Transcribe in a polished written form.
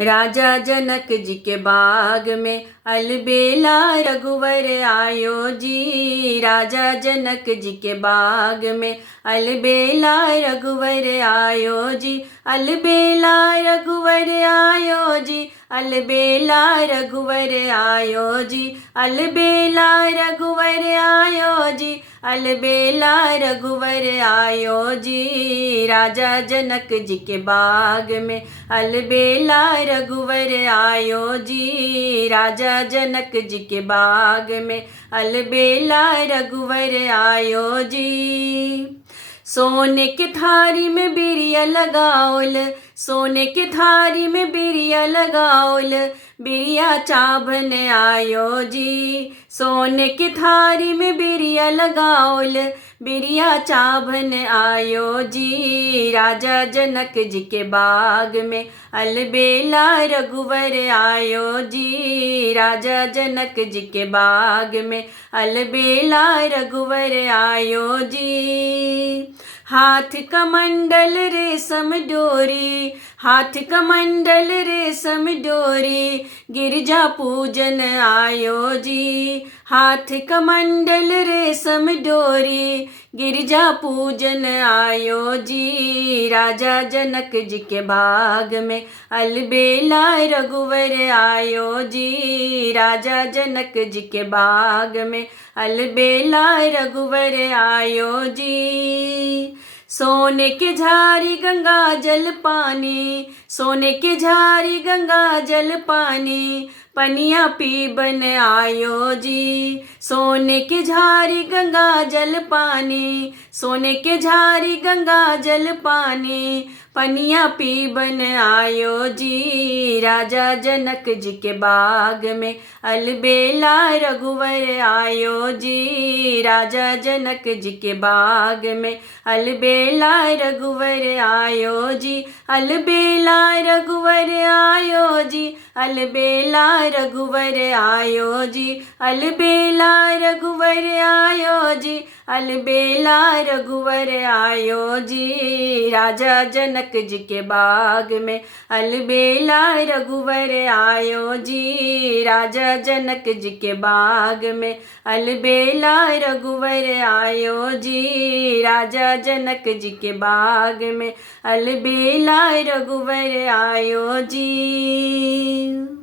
राजा जनक जी के बाग में अलबेला रघुवर आयो जी। राजा जनक जी के बाग में अलबेला रघुवर आयो जी। अलबेला रघुवर आयो जी। अलबेला रघुवर आयो जी। अलबेला रघुवर आयो जी। अलबेला रघुवर आयो जी। राजा जनक जी के बाग में अलबेला रघुवर आयो जी। राजा जनक जी के बाग में अलबेला रघुवर आयो जी। सोने के थारी में बिरिया लगाओल, सोने के थारी में बिरिया लगाओल, बिरिया चाभन आयो जी। सोने के थारी में बिरिया लगाओल, बिरिया चाभन आयो जी। राजा जनक जी के बाग में अलबेला रघुवर आयो जी। राजा जनक जी के बाग में अलबेला रघुवर आयो जी। हाथ कमंडल रेशम डोरी, हाथ कमंडल रेशम डोरी, गिरजा पूजन आयो जी। हाथ कमंडल रेशम डोरी, गिरजा पूजन आयो जी। राजा जनक जी के बाग में अलबेला रघुवर आयो जी। राजा जनक जी के बाग में अलबेला रघुवर आयो जी। सोने के झारी गंगा जल पानी, सोने के झारी गंगा जल पानी, पनिया पीबन आयो जी। सोने के झारी गंगा जल पानी, सोने के झारी गंगा जल पानी, पनिया पीबन आयो जी। राजा जनक जी के बाग में अलबेला रघुवर आयो जी। राजा जनक जी के बाग में अलबेला रघुवर आयो जी। अलबेला रघुवर आयो जी। अलबेला रघुवर आयो जी। अलबेला रघुवर आयो जी। अलबेला रघुवर आयो जी। राजा जनक जी के बाग में अलबेला रघुवर आयो जी। राजा जनक जी के बाग में अलबेला रघुवर आयो जी। राजा जनक जी के बाग में अलबेला रघुवर आयो जी।